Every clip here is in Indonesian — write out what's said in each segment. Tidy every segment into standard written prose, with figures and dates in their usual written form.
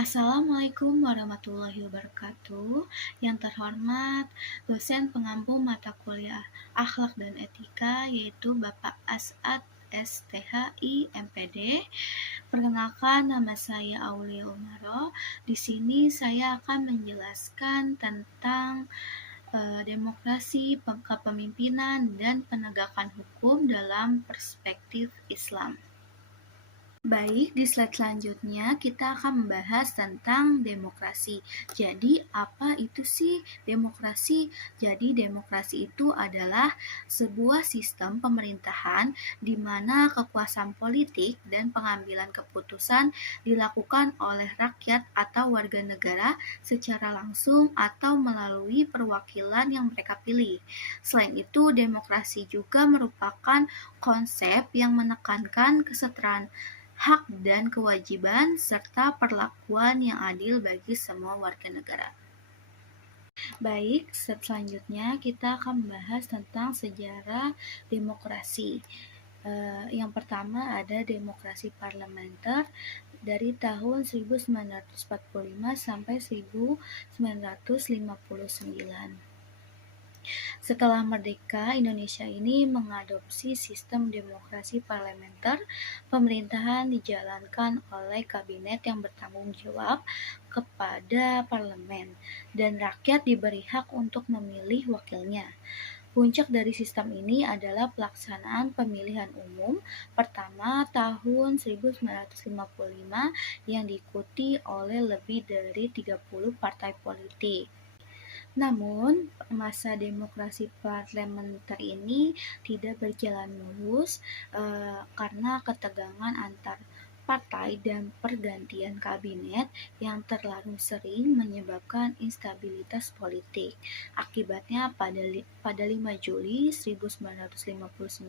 Assalamualaikum warahmatullahi wabarakatuh. Yang terhormat dosen pengampu mata kuliah Akhlak dan Etika yaitu Bapak As'ad STHI MPD. Perkenalkan, nama saya Aulia Umaro. Di sini saya akan menjelaskan tentang demokrasi, kepemimpinan, dan penegakan hukum dalam perspektif Islam. Baik, di slide selanjutnya kita akan membahas tentang demokrasi. Jadi, apa itu sih demokrasi? Jadi, demokrasi itu adalah sebuah sistem pemerintahan di mana kekuasaan politik dan pengambilan keputusan dilakukan oleh rakyat atau warga negara secara langsung atau melalui perwakilan yang mereka pilih. Selain itu, demokrasi juga merupakan konsep yang menekankan kesetaraan hak dan kewajiban, serta perlakuan yang adil bagi semua warga negara. Baik, selanjutnya kita akan membahas tentang sejarah demokrasi. Yang pertama ada demokrasi parlementer dari tahun 1945 sampai 1959. Setelah merdeka, Indonesia ini mengadopsi sistem demokrasi parlementer. Pemerintahan dijalankan oleh kabinet yang bertanggung jawab kepada parlemen, dan rakyat diberi hak untuk memilih wakilnya. Puncak dari sistem ini adalah pelaksanaan pemilihan umum pertama tahun 1955 yang diikuti oleh lebih dari 30 partai politik. Namun, masa demokrasi parlementer ini tidak berjalan mulus karena ketegangan antar partai dan pergantian kabinet yang terlalu sering menyebabkan instabilitas politik. Akibatnya pada 5 Juli 1959,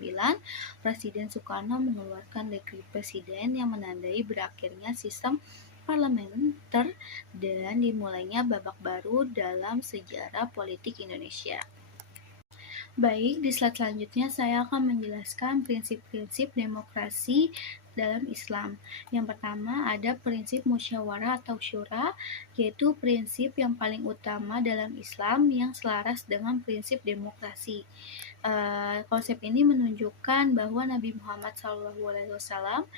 Presiden Soekarno mengeluarkan dekret presiden yang menandai berakhirnya sistem parlementer dan dimulainya babak baru dalam sejarah politik Indonesia. Baik, di slide selanjutnya saya akan menjelaskan prinsip-prinsip demokrasi dalam Islam. Yang pertama ada prinsip musyawarah atau syura, yaitu prinsip yang paling utama dalam Islam yang selaras dengan prinsip demokrasi. Konsep ini menunjukkan bahwa Nabi Muhammad SAW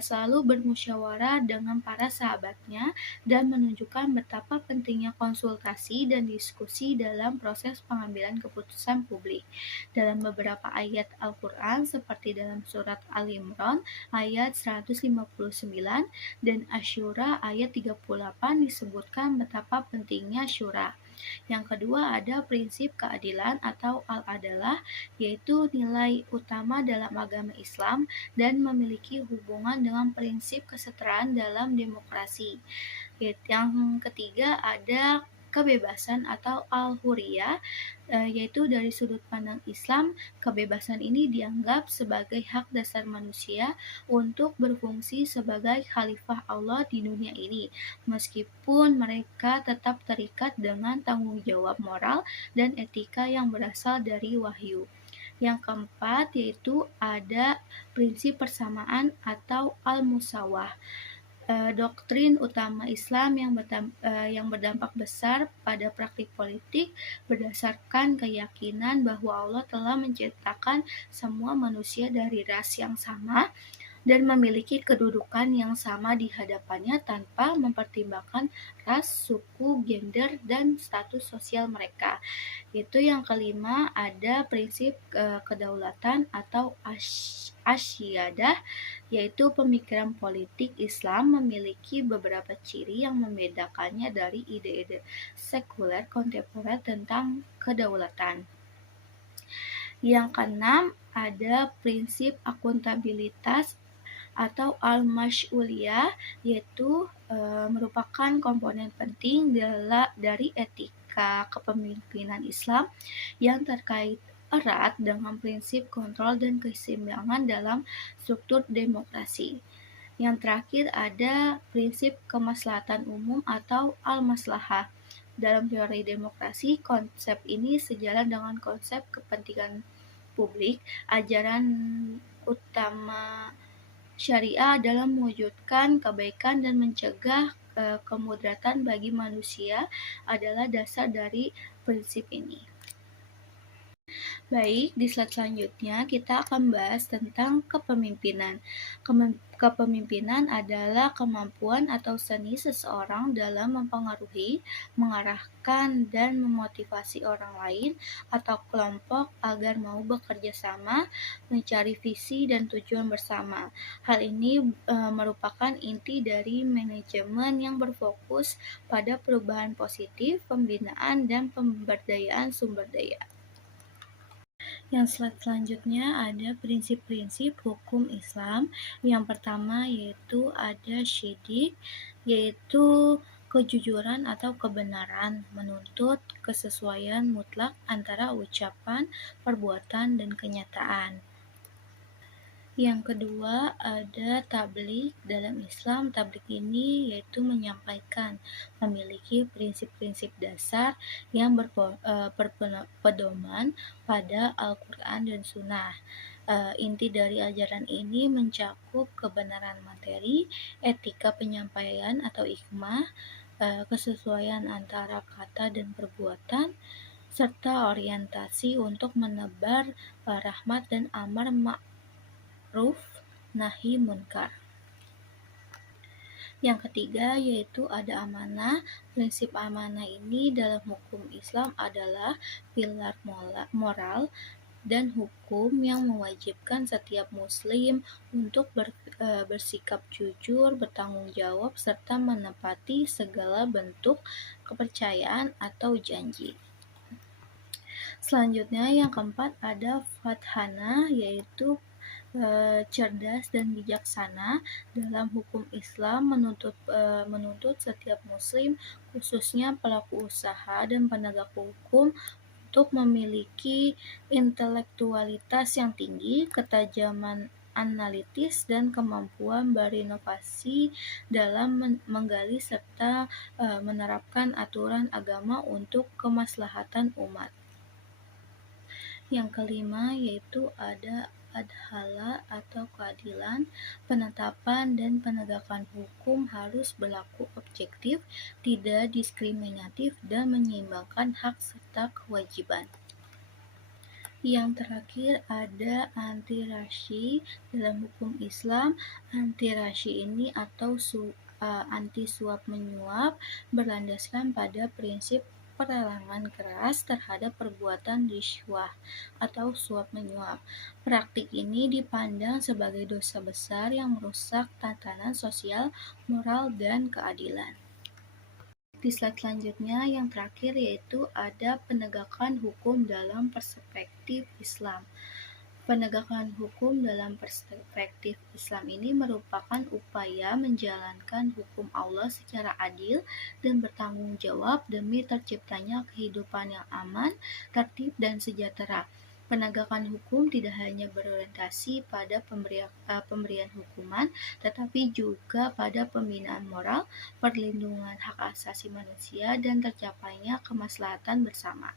selalu bermusyawarah dengan para sahabatnya dan menunjukkan betapa pentingnya konsultasi dan diskusi dalam proses pengambilan keputusan publik. Dalam beberapa ayat Al-Quran seperti dalam surat Al-Imran ayat 159 dan Asy-Syura ayat 38 disebutkan betapa pentingnya syura. Yang kedua ada prinsip keadilan atau al-adalah, yaitu nilai utama dalam agama Islam dan memiliki hubungan dengan prinsip kesetaraan dalam demokrasi. Yang ketiga ada kebebasan atau al-huriyah, yaitu dari sudut pandang Islam, kebebasan ini dianggap sebagai hak dasar manusia untuk berfungsi sebagai khalifah Allah di dunia ini, meskipun mereka tetap terikat dengan tanggung jawab moral dan etika yang berasal dari wahyu. Yang keempat yaitu ada prinsip persamaan atau al-musawah. Doktrin utama Islam yang berdampak besar pada praktik politik berdasarkan keyakinan bahwa Allah telah menciptakan semua manusia dari ras yang sama dan memiliki kedudukan yang sama di hadapannya tanpa mempertimbangkan ras, suku, gender, dan status sosial mereka. Itu yang kelima ada prinsip kedaulatan atau asyiadah, yaitu pemikiran politik Islam memiliki beberapa ciri yang membedakannya dari ide-ide sekuler kontemporer tentang kedaulatan. Yang keenam ada prinsip akuntabilitas atau al-mas'uliyah, yaitu merupakan komponen penting dari etika kepemimpinan Islam yang terkait erat dengan prinsip kontrol dan keseimbangan dalam struktur demokrasi. Yang terakhir ada prinsip kemaslahatan umum atau al-maslahah. Dalam teori demokrasi, konsep ini sejalan dengan konsep kepentingan publik. Ajaran utama syariah dalam mewujudkan kebaikan dan mencegah kemudaratan bagi manusia adalah dasar dari prinsip ini. Baik, di slide selanjutnya kita akan bahas tentang kepemimpinan. Kepemimpinan adalah kemampuan atau seni seseorang dalam mempengaruhi, mengarahkan, dan memotivasi orang lain atau kelompok agar mau bekerja sama, mencari visi dan tujuan bersama. Hal ini merupakan inti dari manajemen yang berfokus pada perubahan positif, pembinaan, dan pemberdayaan sumber daya. Yang slide selanjutnya ada prinsip-prinsip hukum Islam. Yang pertama yaitu ada syidik, yaitu kejujuran atau kebenaran, menuntut kesesuaian mutlak antara ucapan, perbuatan, dan kenyataan. Yang kedua ada tabligh. Dalam Islam, tabligh ini yaitu menyampaikan, memiliki prinsip-prinsip dasar yang berpedoman pada Al-Quran dan Sunnah. Inti dari ajaran ini mencakup kebenaran materi, etika penyampaian atau hikmah, kesesuaian antara kata dan perbuatan, serta orientasi untuk menebar rahmat dan amar ma'ruf nahi munkar. Yang ketiga yaitu ada amanah. Prinsip amanah ini dalam hukum Islam adalah pilar moral dan hukum yang mewajibkan setiap muslim untuk bersikap jujur, bertanggung jawab, serta menepati segala bentuk kepercayaan atau janji. Selanjutnya yang keempat ada fathana, yaitu cerdas dan bijaksana. Dalam hukum Islam menuntut setiap muslim, khususnya pelaku usaha dan penegak hukum, untuk memiliki intelektualitas yang tinggi, ketajaman analitis, dan kemampuan berinovasi dalam menggali serta menerapkan aturan agama untuk kemaslahatan umat. Yang kelima yaitu ada adhala atau keadilan. Penetapan dan penegakan hukum harus berlaku objektif, tidak diskriminatif, dan menyeimbangkan hak serta kewajiban. Yang terakhir ada anti-rasyi. Dalam hukum Islam, anti-rasyi ini atau anti suap menyuap berlandaskan pada prinsip peralangan keras terhadap perbuatan riswah atau suap menyuap. Praktik ini dipandang sebagai dosa besar yang merusak tatanan sosial, moral, dan keadilan. Di slide selanjutnya yang terakhir yaitu ada penegakan hukum dalam perspektif Islam. Penegakan hukum dalam perspektif Islam ini merupakan upaya menjalankan hukum Allah secara adil dan bertanggung jawab demi terciptanya kehidupan yang aman, tertib, dan sejahtera. Penegakan hukum tidak hanya berorientasi pada pemberian hukuman, tetapi juga pada pembinaan moral, perlindungan hak asasi manusia, dan tercapainya kemaslahatan bersama.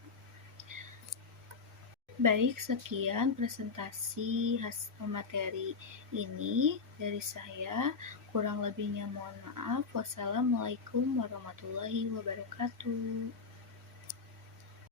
Baik, sekian presentasi hasil materi ini dari saya. Kurang lebihnya mohon maaf. Wassalamualaikum warahmatullahi wabarakatuh.